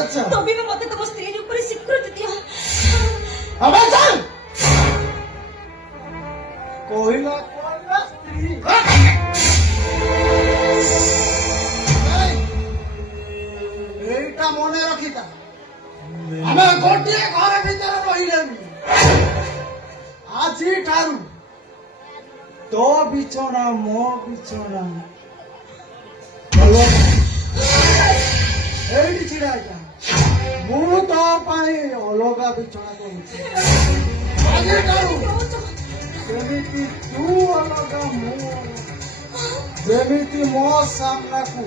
अच्छा तो भी मैं मत तुम स्त्री ऊपर स्वीकृति दिया अबे चल कोई ना स्त्री এইটা মনে রাখিতা আমি গোটিয়ে ঘরে ভিতরে রহিলেমি আজি ঠারু তো বিছনা মো বিছনা এইটি ছিড়া এটা ମୁଁ ତୋ ପାଇଁ ଅଲଗା ବିଛଣା କରୁଛି ଆଜି ଠାରୁ ଯେମିତି ତୁ ଅଲଗା ମୁଁ ଯେମିତି ମୋ ସାମ୍ନାକୁ